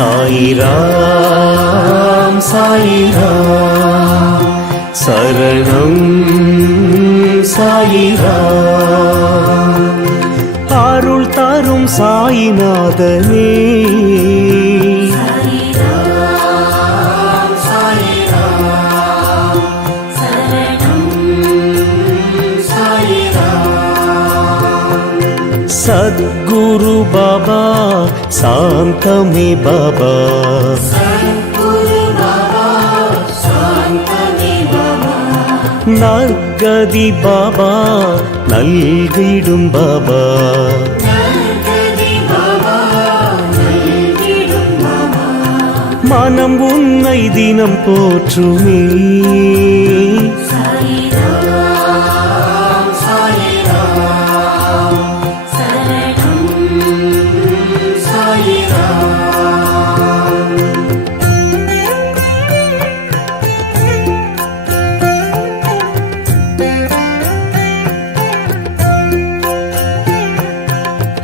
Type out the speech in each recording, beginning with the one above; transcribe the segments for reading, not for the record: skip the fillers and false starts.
சாயிராம் சாயிராம் சரணம் சாயிராம் அருள் தரும் சாயிநாதனே सद्गुरु बाबा शांतमे बाबा नर्गदि बाबा नल्गिडुम बाबा मनम उन्नै दिनम पोற்றுமே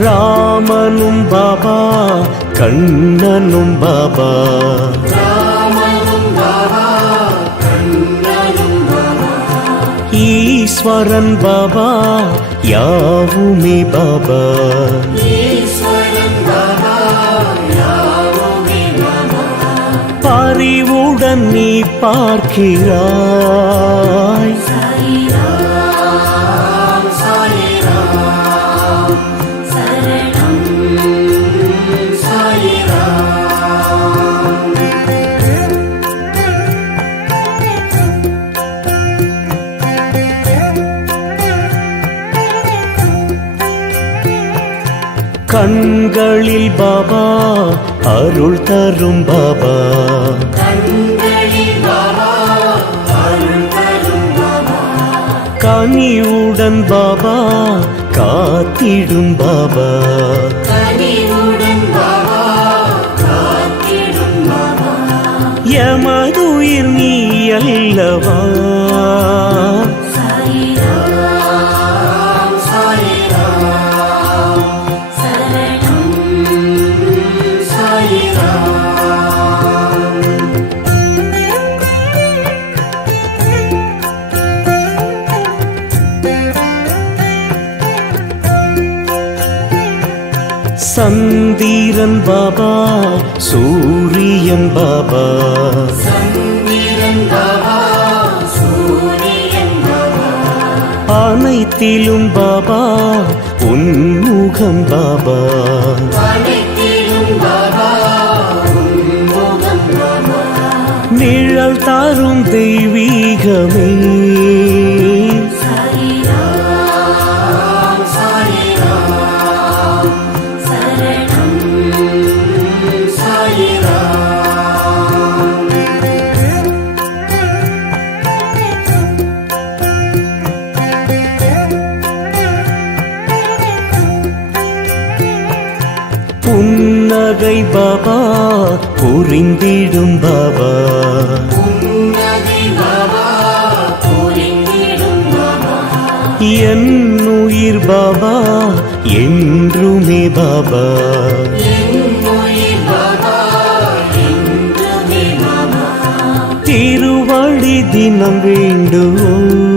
ராமனும் பாபா கண்ணனும் பாபா ஈஸ்வரன் பாபா யாவுமே பாபா பரிவுடன் நீ பார்க்கிறாய் கண்களில் பாபா அருள் தரும் பாபா கனிவுடன் பாபா காத்திடும் பாபா எமதுயிர் நீ அல்லவா சந்திரன் பாபா சூரியன் பாபா அனைத்திலும் பாபா உன்முகம் பாபா நிழல் தரும் தெய்வீகமே புன்னகை பாபா புரிந்திடும் பாபா என் உயிர் பாபா என்றுமே பாபா திருவடி தினம் வேண்டுவோம்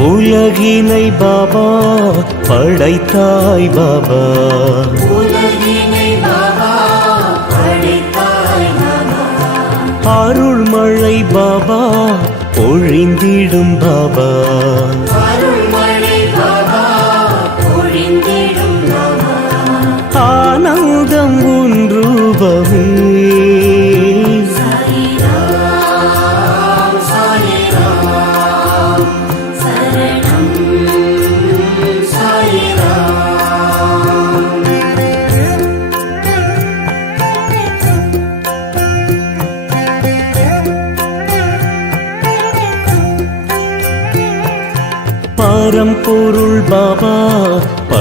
உலகினை பாபா படைத்தாய் பாபா அருள்மழை பாபா பொழிந்திடும் பாபா ஆனந்தம் உன் ரூபமே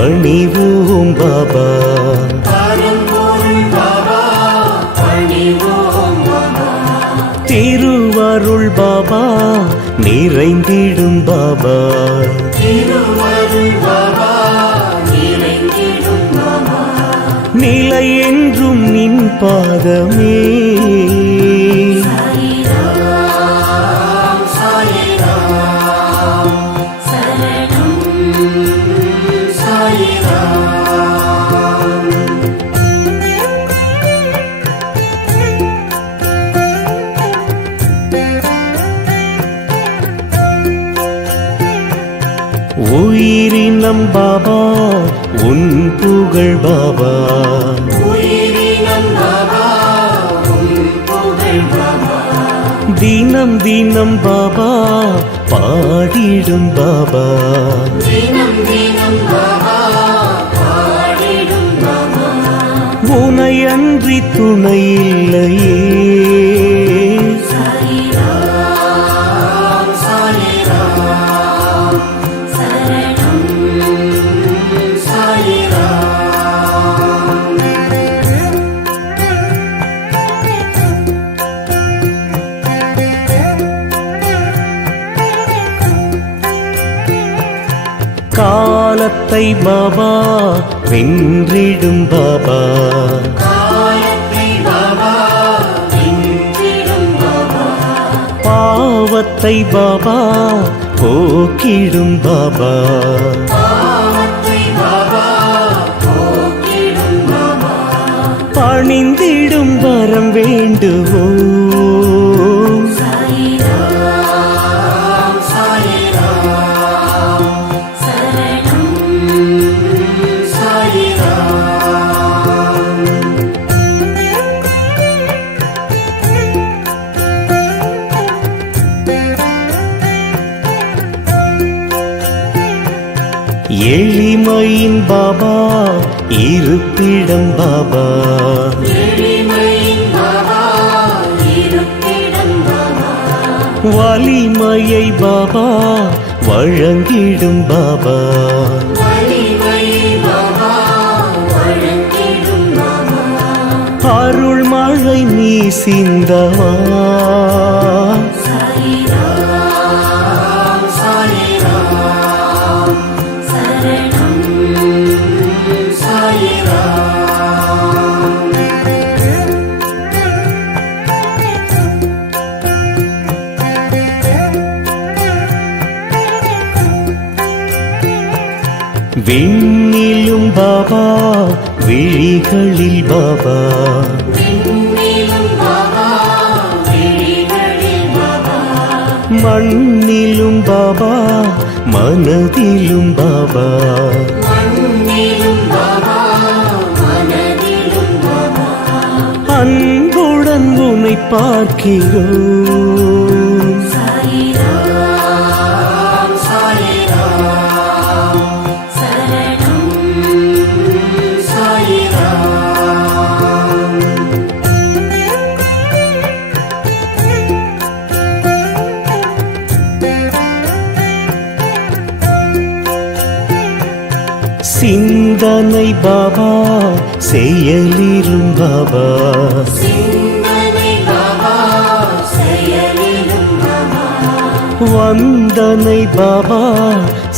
பணிவோம் பாபா. திருவருள் பாபா நிறைந்திடும் பாபா. நிலை என்றும் நின் பாதமே. உயிரினம் பாபா உன் புகழ் பாபா. தினம் தினம் பாபா பாடிடும் பாபா. உனை அன்றி துணை இல்லையே. காலத்தை பாபா வென்றிடும் பாபா. பாவத்தை பாபா போக்கிடும் பாபா. பணிந்திடும் வரம் வேண்டுவோம். எளிமையின் பாபா இருப்பிடம் பாபா. வலிமையை பாபா வழங்கிடும் பாபா. அருள் மழை நீ சிந்தவா. விண்ணிலும் பாபா விழிகளில் பாபா. மண்ணிலும் பாபா மனதிலும் பாபா. அன்புடன் உன்னை பார்க்கிறோம். சிந்தனை பாபா செயலிலும் பாபா. வந்தனை பாபா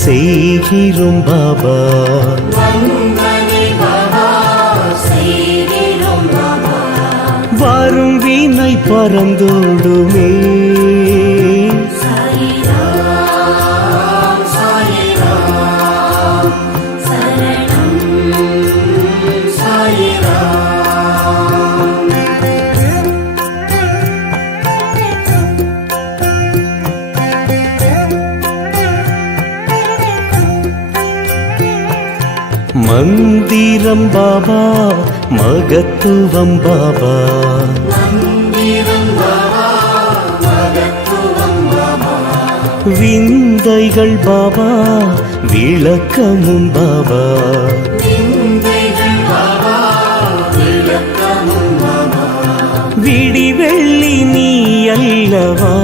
செய்கிறோம் பாபா. வரும் வினை பறந்தோடுமே. மந்திரம் பாபா மகத்துவம் பாபா. விந்தைகள் பாபா விளக்கமும் பாபா. விடி வெள்ளி நீ அல்லவா.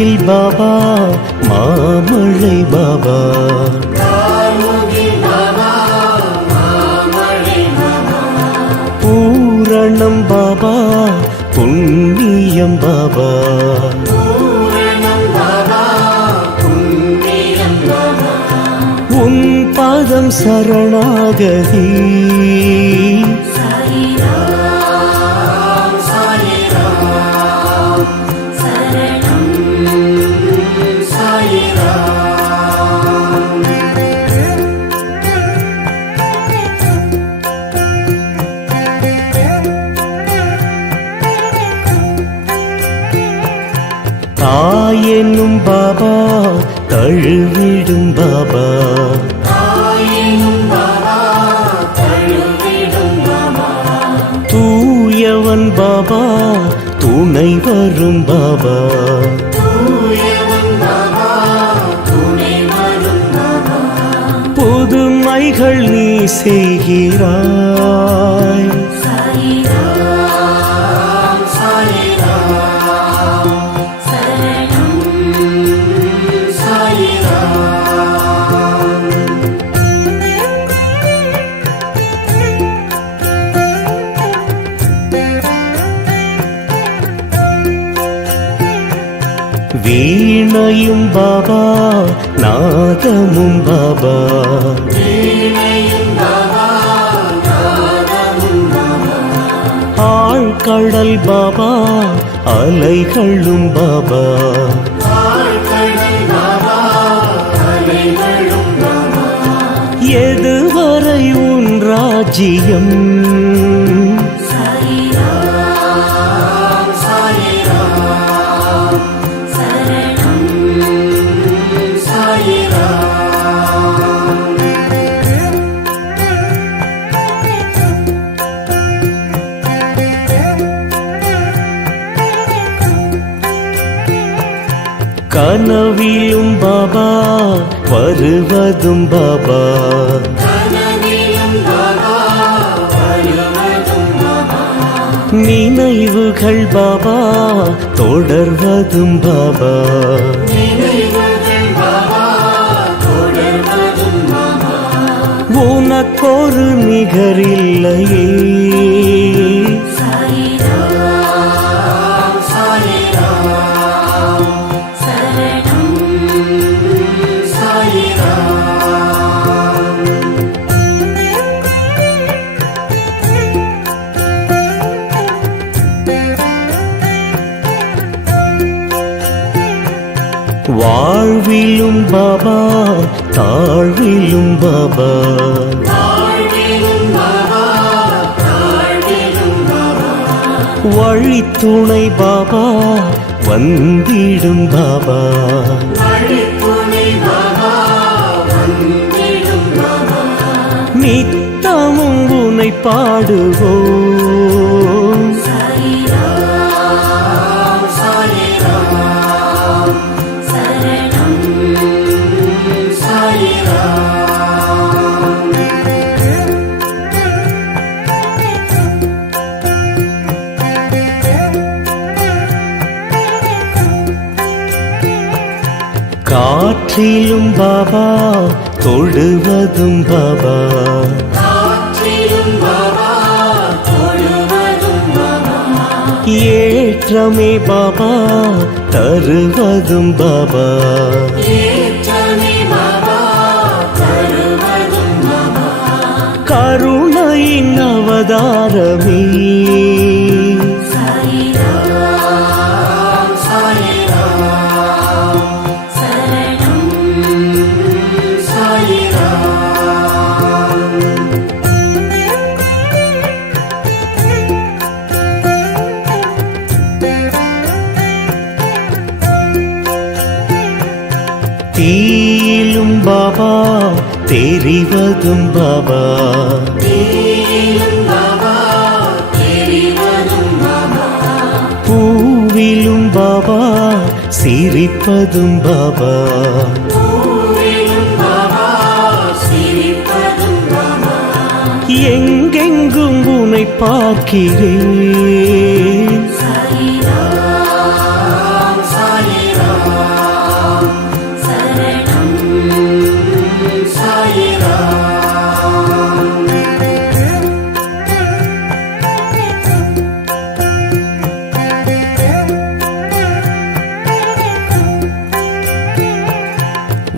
கார்முகில் பாபா மாமழை பாபா பூரணம் பாபா புண்ணியம் பாபா உன் பாதம் சரணாகதி தாயெனும் பாபா தழுவிடும் பாபா தூயவன் பாபா துணை வரும் பாபா புதுமைகள் நீ செய்கிறாய் வீணையும் பாபா நாதமும் பாபா ஆழ்கடல் பாபா அலைகளும் பாபா எதுவரை உன் ராஜ்யம் கனவிலும் பாபா வருவதும் பாபா நினைவுகள் பாபா தொடர்வதும் பாபா உனக்கொரு நிகரில்லையே வாழ்விலும் பாபா தாழ்விலும் பாபா வழித்துணை பாபா வந்திடும் பாபா நித்தமும் உனை பாடுவோம் காற்றிலும் பாபா தொடுவதும் பாபா ஏற்றமே பாபா தருவதும் பாபா கருணையின் அவதாரமே தீயிலும் பாபா தெரிவதும் பாபா பூவிலும் பாபா சிரிப்பதும் பாபா எங்கெங்கும் உனை பார்க்கிறேன்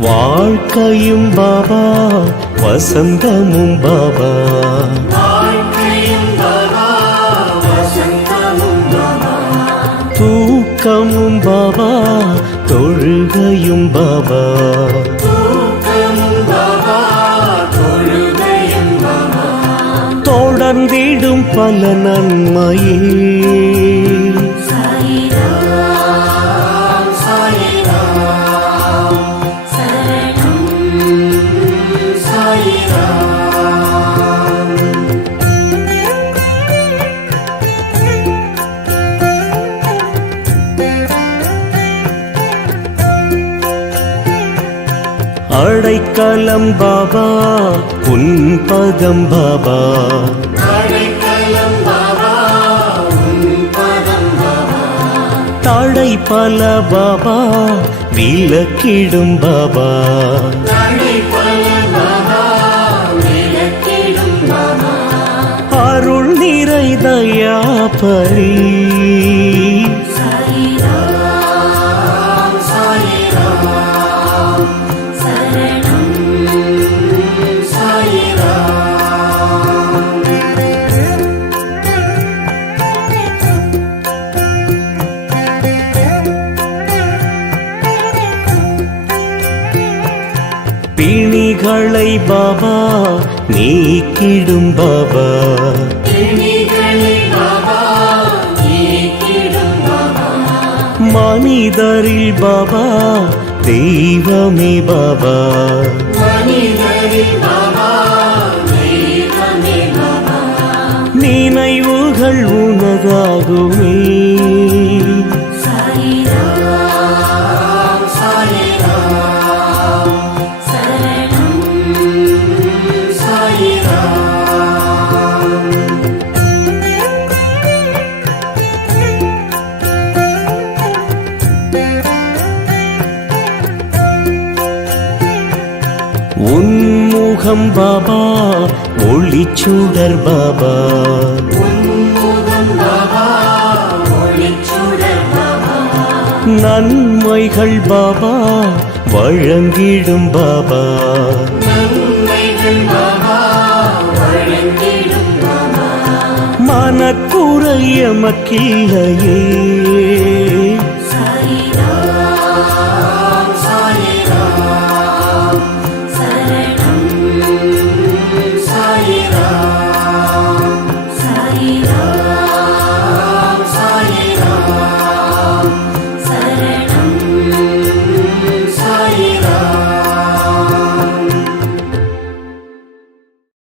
வாழ்க்கையும் பாபா வசந்தமும் பாபா தூக்கமும் பாபா தொழுகையும் பாபா தொடர்ந்திடும் பல நன்மையே அடைக்கலம் பாபா உன் பதம் பாபா தடை பல பாபா விலக்கிடும் பாபா அருள் நிறை தயாபரி பிணிகளை பாபா நீக்கிடும் பாபா மனிதரில் பாபா தெய்வமே பாபா நினைவுகள் உனதாகுமே உன்முகம் பாபா ஒளிச்சுடர் பாபா நன்மைகள் பாபா வழங்கிடும் பாபா மனக்குறை எமக்கில்லையே